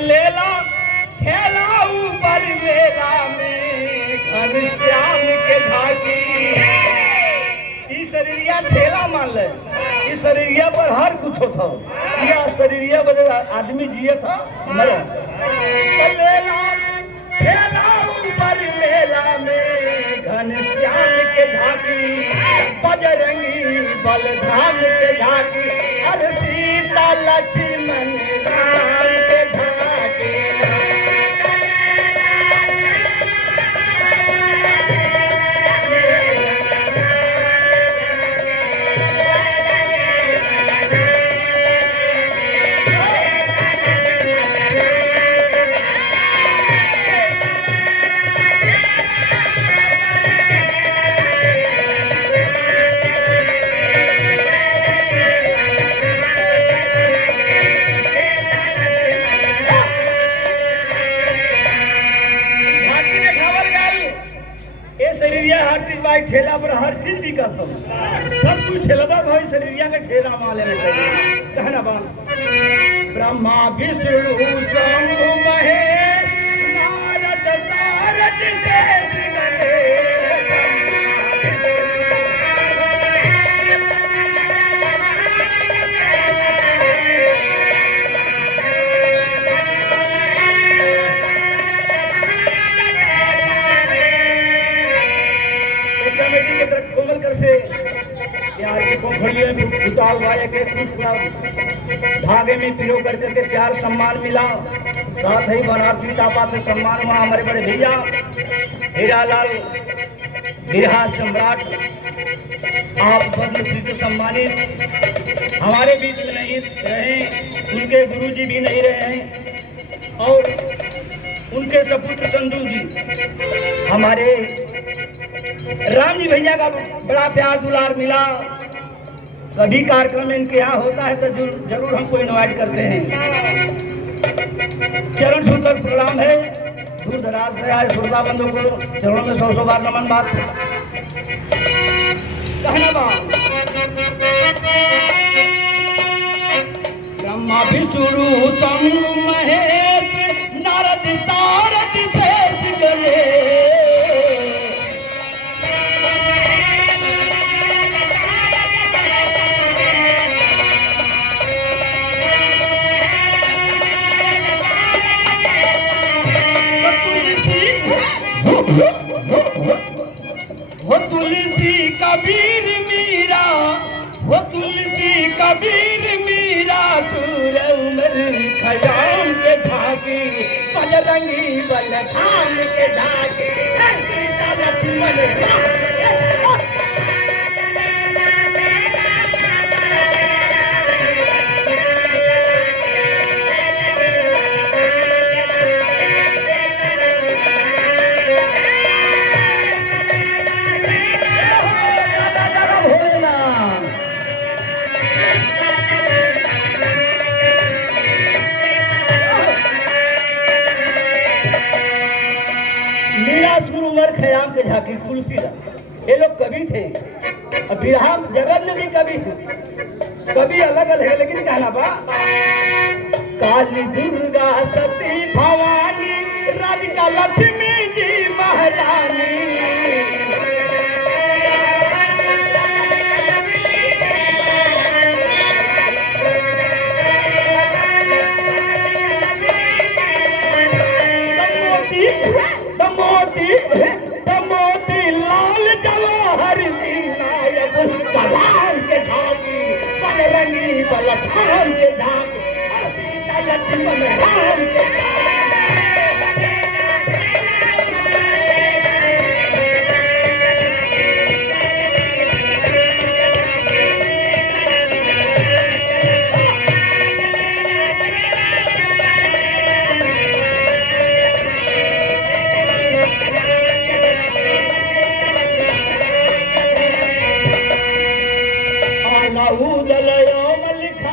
लेला ठेला ऊपर मेला में घनश्याम के झांकी। ई शरीरिया ठेला मान ले, ई शरीरिया पर हर कुछ होता हो, या शरीरिया बदे आदमी जिये था मरा। लेला ठेला ऊपर मेला में घनश्याम के झांकी, बजरंगी बलधाम के झांकी, अरे सीता लक्ष्मण राम के झांकी। ठेला पर हर चीज दिक्कत हो, सब कुछ ठेलबा भाई शरीरिया के ठेला मान लेना चाहिए। कहना बात ब्रह्मा विष्णु शंभु महेश नारद सारद शेष धागे में प्रयोग करके प्यार सम्मान मिला, साथ ही बनारसी चापा से सम्मान हुआ हमारे बड़े भैया हीरालाल बिरहा सम्राट, आप पद्मश्री से सम्मानित हमारे बीच में नहीं रहे, उनके गुरुजी भी नहीं रहे हैं और उनके सपुत्र चंदू जी हमारे राम जी भैया का बड़ा प्यार दुलार मिला। सभी कार्यक्रम इनके यहाँ होता है तो जरूर हमको इनवाइट करते हैं। चरण सुंदर प्रणाम है, दूर दराज से आए श्रोता बंधु को चरणों में 100 बार नमन। बात कहना बात ब्रह्मा विष्णु शंभु महेश नारद सारद शेष गणेश, वो तुलसी कबीर मीरा, वो तुलसी कबीर मीरा, सूर उमर खयाम के झांकी, बजरंगी बलधाम के झांकी, सीता लक्ष्मण राम खयाम के झांकी तुलसीदास, ये लोग कवि थे। फिर हम जगत में भी कवि थे, कवि अलग अलग है लेकिन कहना बा काली दुर्गा सती भवानी राधिका लक्ष्मी जी महारानी, बलधाम के झांकी, सीता लक्ष्मण राम के उदलयो मलिखा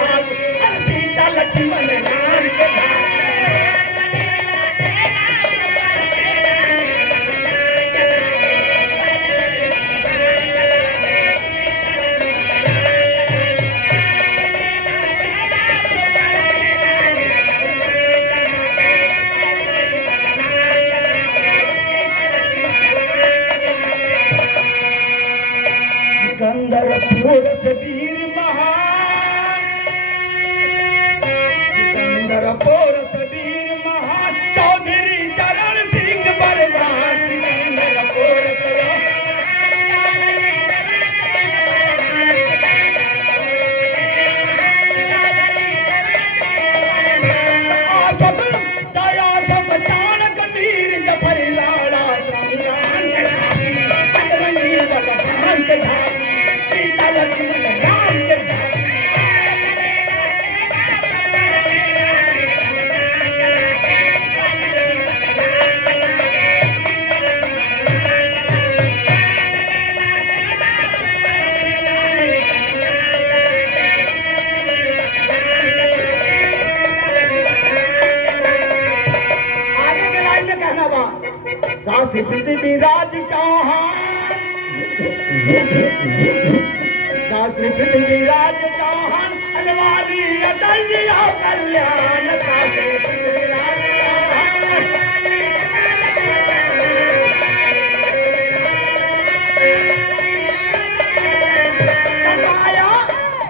घाट, अरे सीता लक्ष्मण राम के घाट। सिकंदरपुर से वीर महान, सिकंदरपुर से वीर महान, चौधरी चरण सिंह बलवान। सिकंदरपुर से दया सब चाणक वीर जफर लाला संग्राम के घाटी, बजरंगी बलवान के घाटी, सीता लक्ष्मण राम के घाटी। आगे के लाइन में कहना बा, साथी पृथ्वीराज चौहान, शास्त्री पृथ्वीराज चौहान, अलवारी अटल जी और कल्याण। शास्त्री पृथ्वीराज चौहान,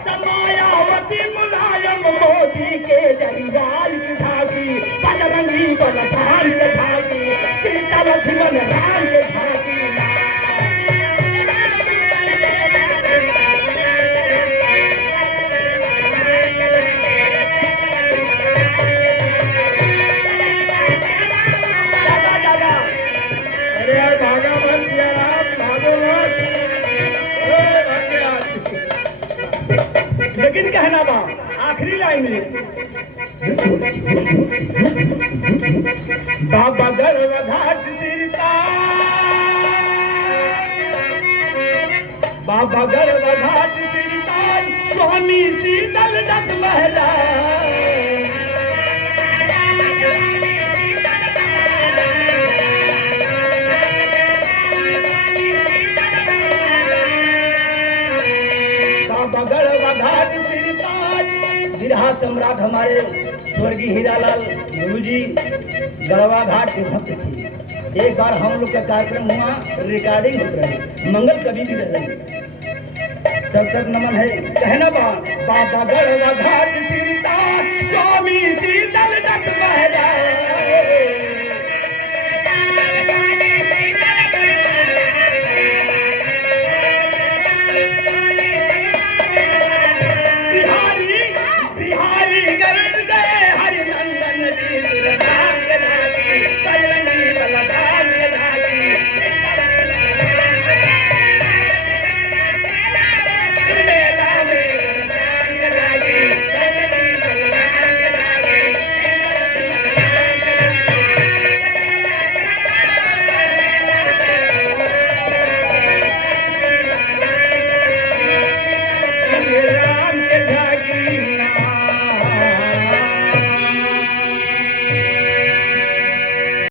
समायावती मुलायम मोदी के जरीदार की झांकी, बजरंगी बलवान के झांकी, सीता लक्ष्मण राम के झांकी। अरे यार भागा मत यार, आप भागो मत, लेकिन कहना बा आखिरी लाइन में, बाबा गर्भघाट सिरता, बाबा गर्भघाट सिरता, स्वामी शीतल दत्त महला। बाबा गर्भघाट सिरताज, बिरहा सम्राट हमारे स्वर्गीय हीरालाल गुरु जी गढ़वा घाट के भक्त थे। एक बार हम लोग का कार्यक्रम हुआ, रिकॉर्डिंग हो रही, मंगल कवि भी रहे। जब तक नमन है कहना बा, बाबा गढ़वा घाट सिरताज।